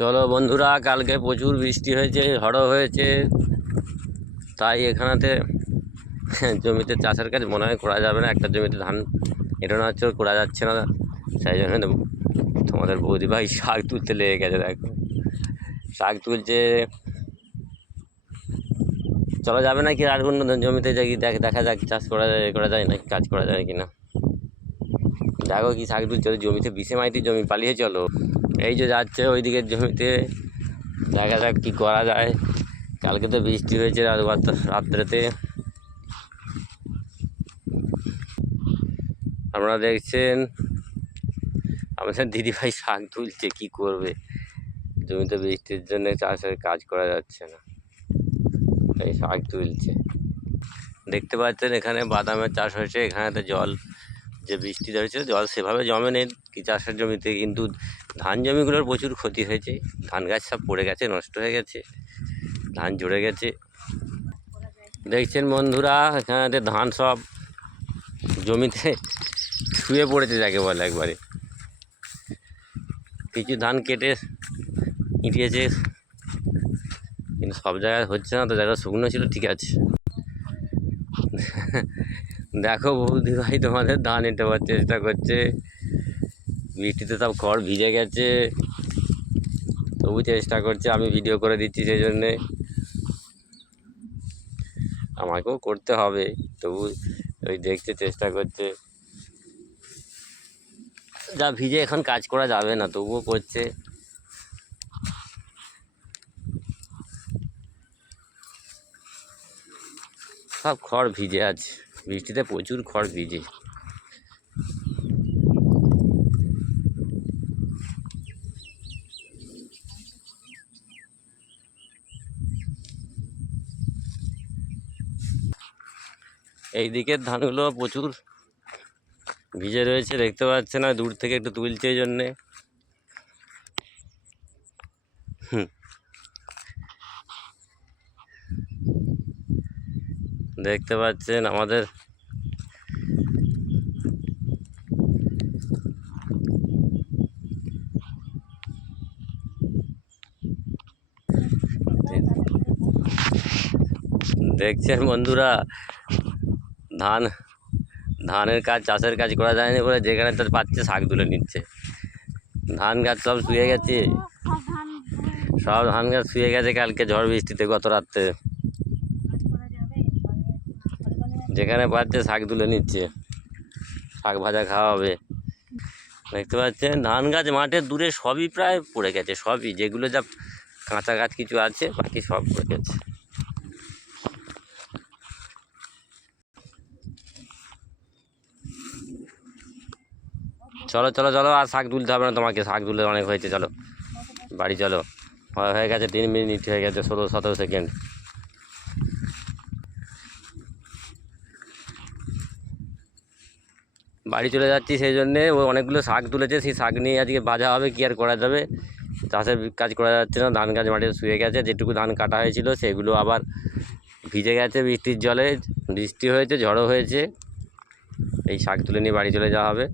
চলো বন্ধুরা, কালকে প্রচুর বৃষ্টি হয়েছে, ঝড়ও হয়েছে, তাই এখানেতে জমিতে চাষের কাজ মনে হয় করা যাবে না। একটা জমিতে ধান এটানো হচ্ছে, করা যাচ্ছে না। সেই জন্য তোমাদের বৌদি ভাই শাক তুলতে লেগে গেছে। দেখো শাক তুলছে। চলো যাবে নাকি আর অন্য জমিতে যাই, দেখা যাক চাষ করা যায় নাকি, কাজ করা যায় কিনা। দেখো কি শাক তুলছে, জমিতে বিষে মাইতি জমি, পালিয়ে চলো। এই যে যাচ্ছে ওই দিকের জমিতে, দেখা যাক কী করা যায়। কালকে তো বৃষ্টি হয়েছে রাত্রেতে, আপনারা দেখছেন। আমাদের দিদিভাই শাক তুলছে, কি করবে, জমিতে বৃষ্টির জন্য চাষের কাজ করা যাচ্ছে না, এই শাক তুলছে। দেখতে পাচ্ছেন এখানে বাদামের চাষ হয়েছে। এখানেতে জল, যে বৃষ্টি ধরেছে জল সেভাবে জমে নেই কি চাষের জমিতে, কিন্তু ধান জমিগুলোর প্রচুর ক্ষতি হয়েছে। ধান গাছ সব পড়ে গেছে, নষ্ট হয়ে গেছে, ধান ঝরে গেছে। দেখছেন বন্ধুরা, এখানে ধান সব জমিতে শুয়ে পড়েছে, যাকে বলে একবারে। কিছু ধান কেটে ইঁটিয়েছে, কিন্তু সব জায়গায় হচ্ছে না। তো জায়গা শুকনো ছিল, ঠিক আছে। দেখো বৌদি ভাই তোমাদের ধান এঁটোবার চেষ্টা করছে। বৃষ্টিতে সব খড় ভিজে গেছে, তবু চেষ্টা করছে। আমি ভিডিও করে দিচ্ছি, সেই জন্যে আমাকেও করতে হবে, তবু ওই দেখতে চেষ্টা করছে। যা ভিজে এখন কাজ করা যাবে না, তবুও করছে। সব খড় ভিজে আছে, বৃষ্টিতে প্রচুর খড় ভিজে। এই দিকের ধানগুলো প্রচুর ভিজে রয়েছে, দেখতে পাচ্ছে না, দূর থেকে একটু তুলছে এই জন্যে। দেখতে পাচ্ছেন আমাদের দেখছেন বন্ধুরা, ধানের কাজ, চাষের কাজ করা যায়নি বলে যেখানে তার পাচ্ছে শাক তুলে নিচ্ছে। ধান গাছ সব শুয়ে গেছে, সব ধান গাছ শুয়ে গেছে কালকে ঝড় বৃষ্টিতে, গত রাত্রে। যেখানে পাচ্ছে শাক তুলে নিচ্ছে, শাক ভাজা খাওয়া হবে। দেখতে পাচ্ছেন ধান গাছ মাঠের দূরে সবই প্রায় পড়ে গেছে, সবই, যেগুলো যা কাঁচা গাছ কিছু আছে, বাকি সব পড়ে গেছে। চলো চলো চলো, আর শাক তুলতে হবে না তোমাকে, শাক তুলে অনেক হয়েছে, চলো বাড়ি চলো। হয়ে গেছে 3 মিনিট হয়ে গেছে, 16-17 সেকেন্ড। বাড়ি চলে যাচ্ছি, সেই জন্যে ও অনেকগুলো শাক তুলেছে, সেই শাক নিয়ে আজকে ভাজা হবে, কি আর করা যাবে। চাষের কাজ করা যাচ্ছে না, ধান গাছ মাঠে শুয়ে গেছে। যেটুকু ধান কাটা হয়েছিল সেগুলো আবার ভিজে গেছে বৃষ্টির জলে, বৃষ্টি হয়েছে, ঝড়ও হয়েছে। এই শাক তুলে নিয়ে বাড়ি চলে যাওয়া হবে।